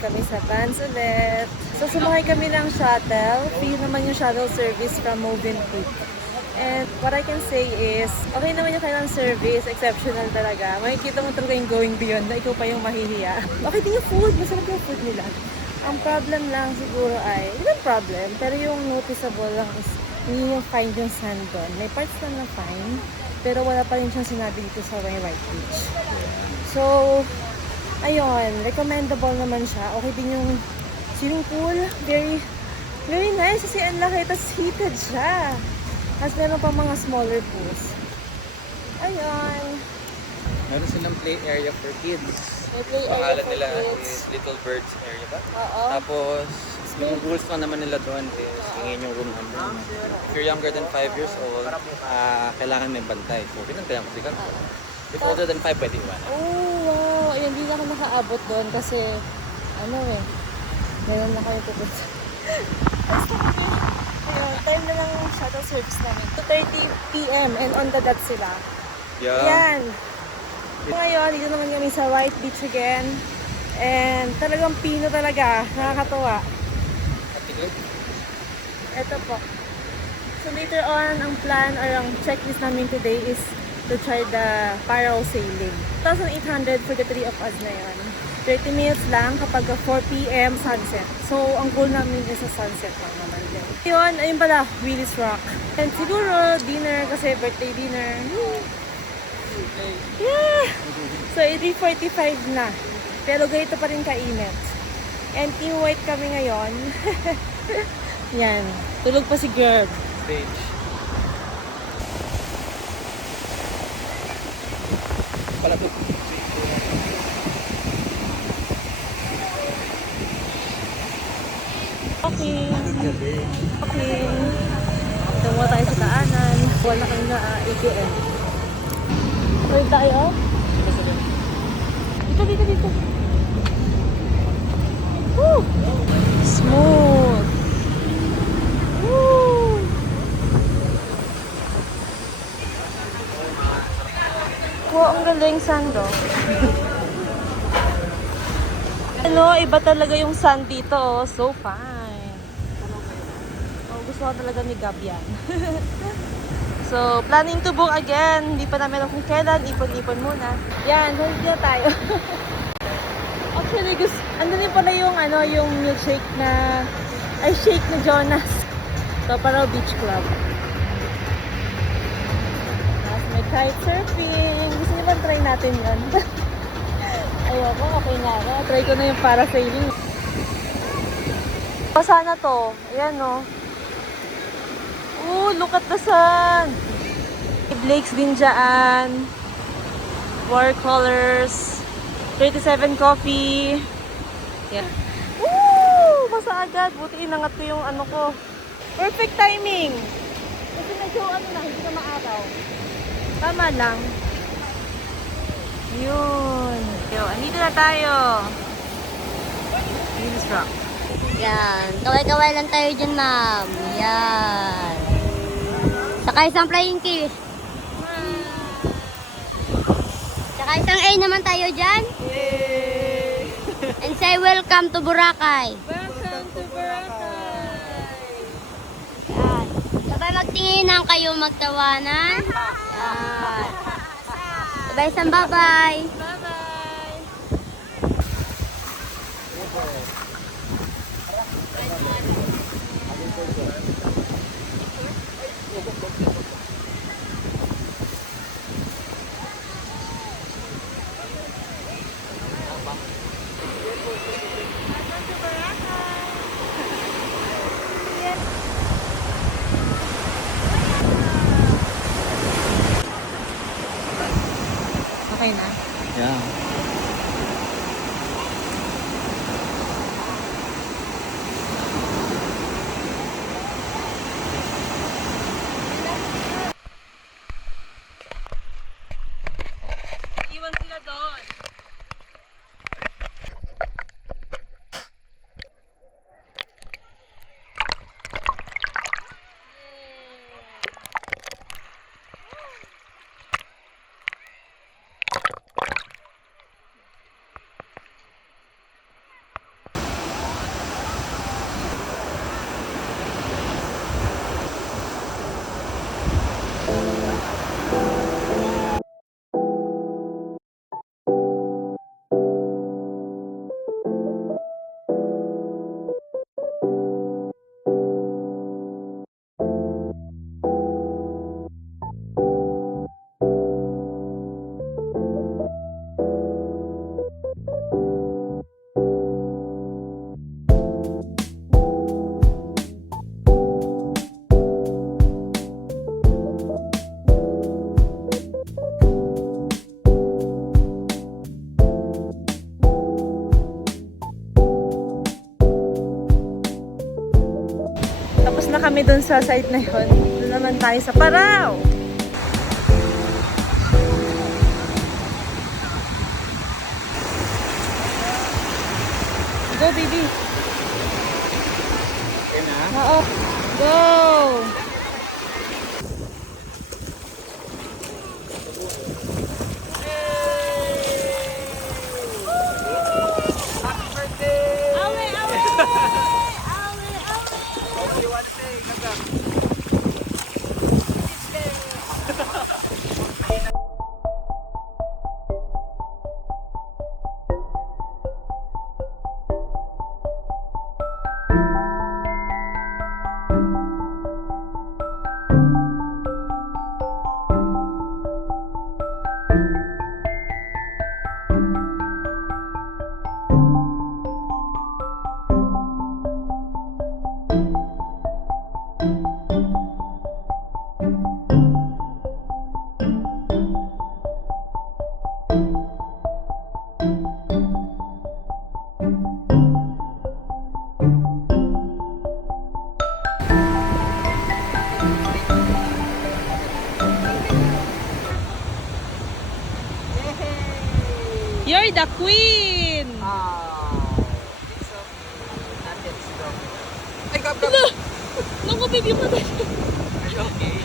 kami sa Vans ulit. So, sumakay kami ng shuttle. Free naman yung shuttle service from Movenpick. And what I can say is, okay naman yung kailang service, exceptional talaga. Makikita mo talaga yung going beyond na ikaw pa yung mahihiya. Okay din yung food, masarap yung food nila. Ang problem lang siguro ay, hindi problem, pero yung noticeable lang is, hindi yung fine yung sand doon. May parts lang na fine, pero wala pa rin siyang sinabi dito sa White Beach. So, ayun, recommendable naman siya. Okay din yung swimming pool, very nice kasi ang laki, tapos heated siya. Tapos meron pa mga smaller pools. Ayun. Meron silang play area for kids. May play area Pangalan for nila kids. is Little Birds area ba? Oo. Tapos, yung rules lang naman nila doon is hingin yung room number. If you're younger than 5 years old, kailangan may bantay. So, pinantayan ko si Carlo. If older than 5, pwede iwan. Oh, wow. Ayun, hindi na ako nakaabot doon kasi, meron na kayo pupunta. Ayun, time na lang shuttle service namin. 2:30 p.m. and on the dot sila. Yeah. Yan. Ngayon, dito naman kami sa White Beach again. And talagang pino talaga. Nakakatuwa. Ito po. So later on, ang plan or ang checklist namin today is to try the parasailing. 2,800 for the 3 of us na yun. 30 minutes lang kapag 4 p.m. sunset. So, ang goal namin is sa sunset lang naman din. Yun, ayun pala, Willis Rock. And siguro, dinner kasi birthday dinner. Yeah! So, 3:45 na. Pero ganito pa rin kainit. And Team White kami ngayon. Yan. Tulog pa si Gerb. Stage. Palapit. Okay. Okay. Tungwa tayo sa daanan. Wala kang na ATM. Wait tayo? Dito. Woo! Smooth. Woo! Wow, ang galing sando. Iba talaga yung sand dito. Oh. So fine. Oh, gusto ko talaga ni Gab yan. So, planning to book again. Hindi pa namin alam kung kailan. Ipon-ipon muna. Yan, hindi na tayo. Actually, andun pala yung, yung milkshake na, shake ni Jonas. So, Parao Beach Club. Tapos may kite surfing. Gusto niyo ba try natin yun? Ayoko, okay na ako. Try ko na yung parasailing. Sana to. Ayan, no. Oh, look at the sun! Blake's din dyan. Watercolors. 37 coffee. Yeah. Woo! Basa agad. Buti inangat ko yung ko. Perfect timing! Kasi medyo hindi na maaraw. Tama lang. Yun. Andito na tayo. Willis Rock. Yan. Kaway-kaway lang tayo dyan, ma'am. Yan. Saka isang flying kiss. Saka isang A naman tayo dyan. Yay! And say welcome to Boracay. Welcome to Boracay! Yan. Sabay magtinginan kayo magtawanan. Yan. Sabay isang bye-bye. Bye-bye! Okay na. Yeah. na kami dun sa site na yun. Doon naman tayo sa Parao. Go, baby. Okay na. Oo. Go! You're the queen! Ay, gab. Naku, baby mo na. Are you okay?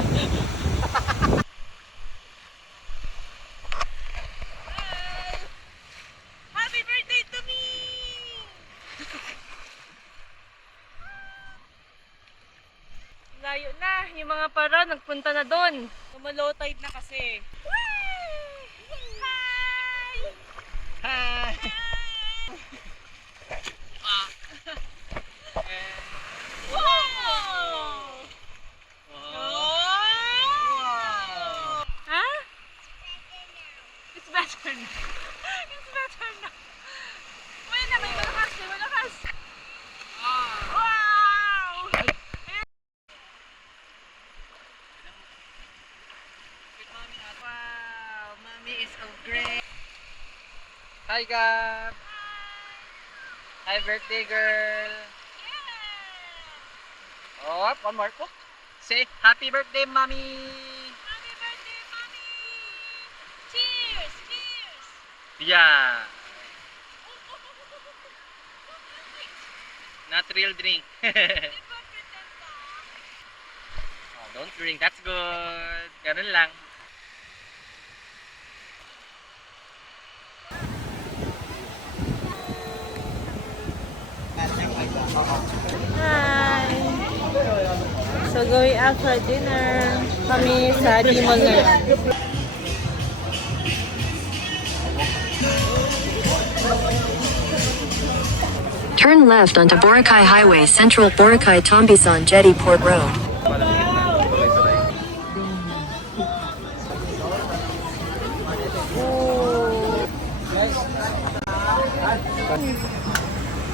Happy birthday to me! Layo na. Yung mga para nagpunta na doon. Low tide na kasi. Hi! Wow! Huh? It's better now. It's better now. Wait na, may malakas. May malakas. Wow! Wow, mommy is so great. Hi, Gab! Hi, birthday girl! Oh, one more po. Say, happy birthday, mommy! Happy birthday, mommy! Cheers! Cheers! Yeah! Not real drink. Oh, don't drink, that's good. Ganun lang. Hi! So, going out for dinner. Kami sa D-Mall ngayon. Turn left onto Boracay Highway, Central Boracay Tombisan Jetty Port Road.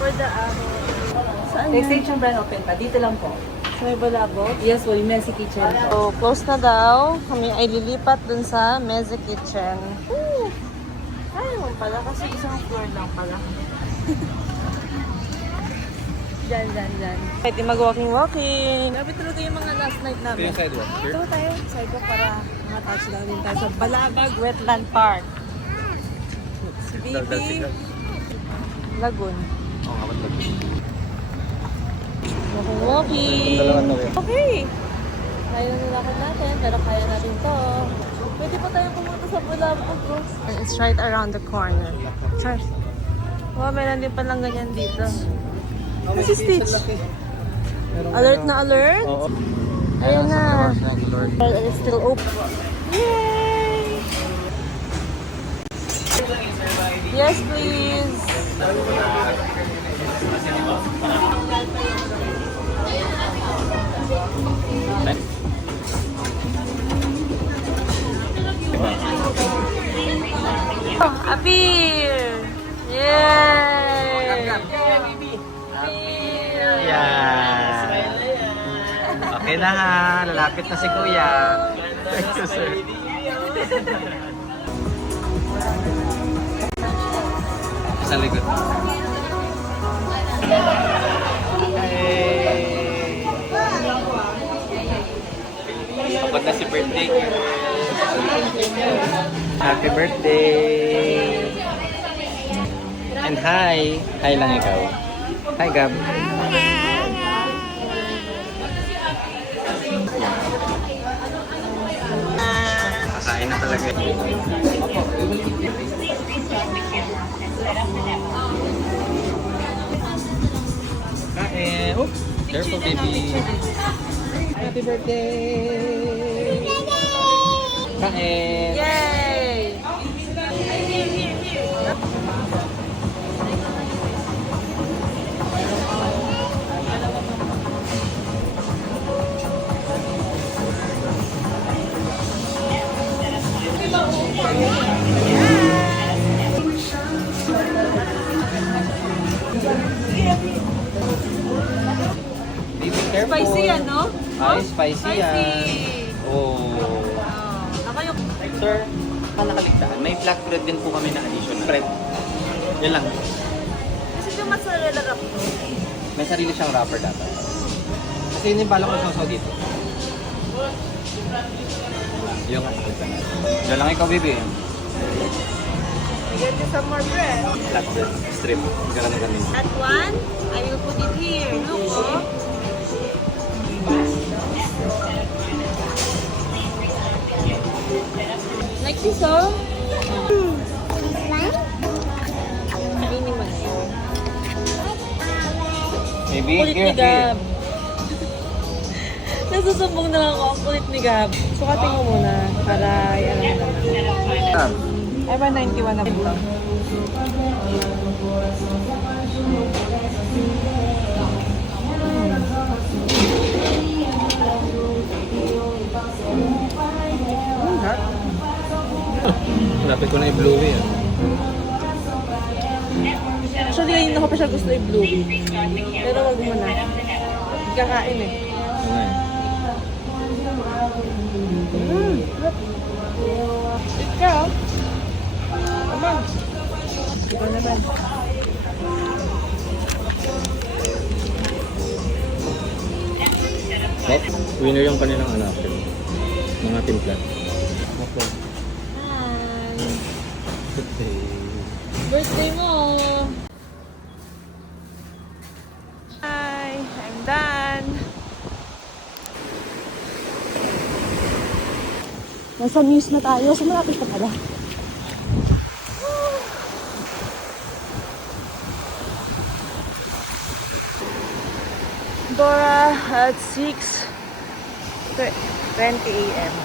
For the saan Next yan? station brand open pa. Dito lang po. Sa may balabot? Yes po, yung Messi Kitchen po. So, close na daw. Kami ay lilipat dun sa Meze Kitchen. Woo! Ay, mo pala kasi isang floor lang pala. Dyan. Pwede mag-walking-walking. Grabe talaga yung mga last night namin. sidewalk. Ito tayo, sidewalk para makatouch lang din tayo sa Balabag Wetland Park. Si Bibi, Lagoon. Oh, kapat lang. Walking. Okay. Kaya na nilakad natin, pero kaya natin to. Pwede pa tayo pumunta sa Bulabog. And it's right around the corner. Char. Wow, meron din palang ganyan dito. Kasi Stitch. Alert na alert. Oo. Ayan na. Lord. And it's still open. Yay! Yes, please. Oh, appear! Yay! Yeah. Okay na ha. Lalapit na si Kuya. Thank you, sir. Sa likod. Hey. birthday, girl. Happy birthday! And hi! Hi lang ikaw. Hi, Gab. Kakain na talaga. Kain! Oops! Careful, baby! Happy birthday! Kain! Yay! Baby, careful! Spicy ano? Ay, spicy yan. Spicy! Oh. Ako yung... Sir, panakaligtaan. May black bread din po kami na additional. Bread. Yan lang. Kasi yung mozzarella wrap to. May sarili siyang wrapper dapat. Kasi yun yung balak ko sausaw dito. Yung yan lang ikaw, baby. We get you some more bread. Black bread. Strip. Ganun na ganun. At one, I will put it here. Look, oh. Like this, oh. Kainin mo na yun. Maybe Kulit ni Gab. Nasusumbong na lang ako ang kulit ni Gab. Sukatin mo muna para i-alam mo na. Ay ba 91 na po? Lapit ko na i-bluey. Actually, ayun ako pa siya gusto i-bluey. Pero wag mo na. Kakain eh. Sit ka, oh. Come on. Ikaw naman. Winner yung kanilang anak. Mga timpla. Okay. Birthday mo! Hi! I'm done! Nasa Muse na tayo. So malapit pa pala. Dora at 6:20 a.m.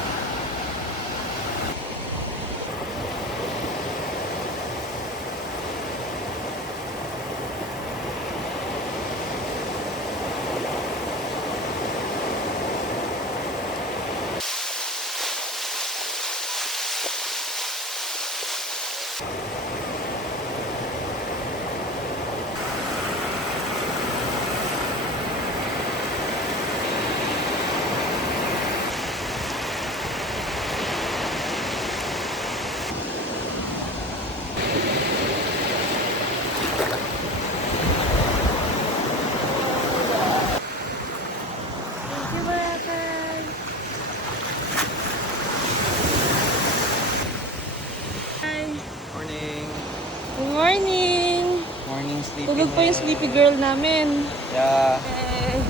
Morning. Good morning! Morning, sleepy. Tulog pa yung sleepy girl namin. Yeah. Eh,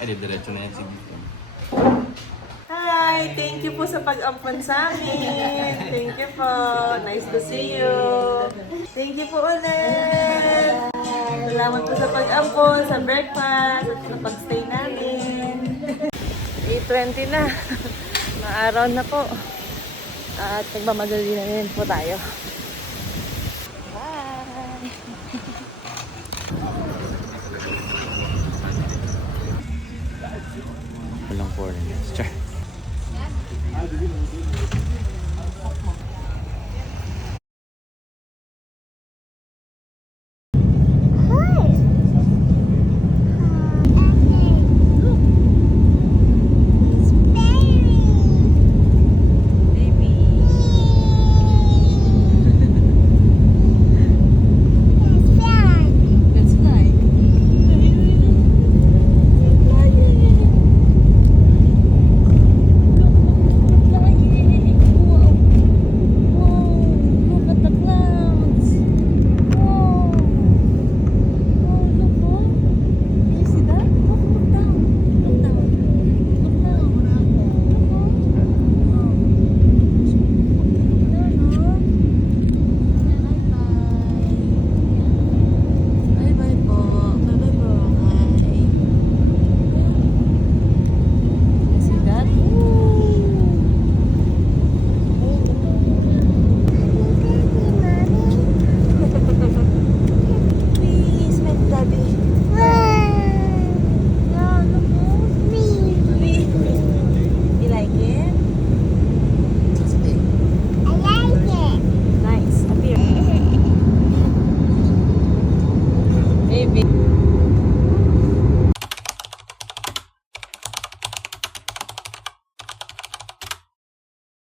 Ay, diretso na yan si Dito. Hi! Thank you po sa pag-ampon sa amin. Thank you po. Nice to see you. Thank you po ulit. Salamat po sa pag-ampon, sa breakfast, at sa pag-stay namin. 8:20 na. Maaraw na po. At nagmamadali na rin po tayo. Bye! walang foreigners. Char.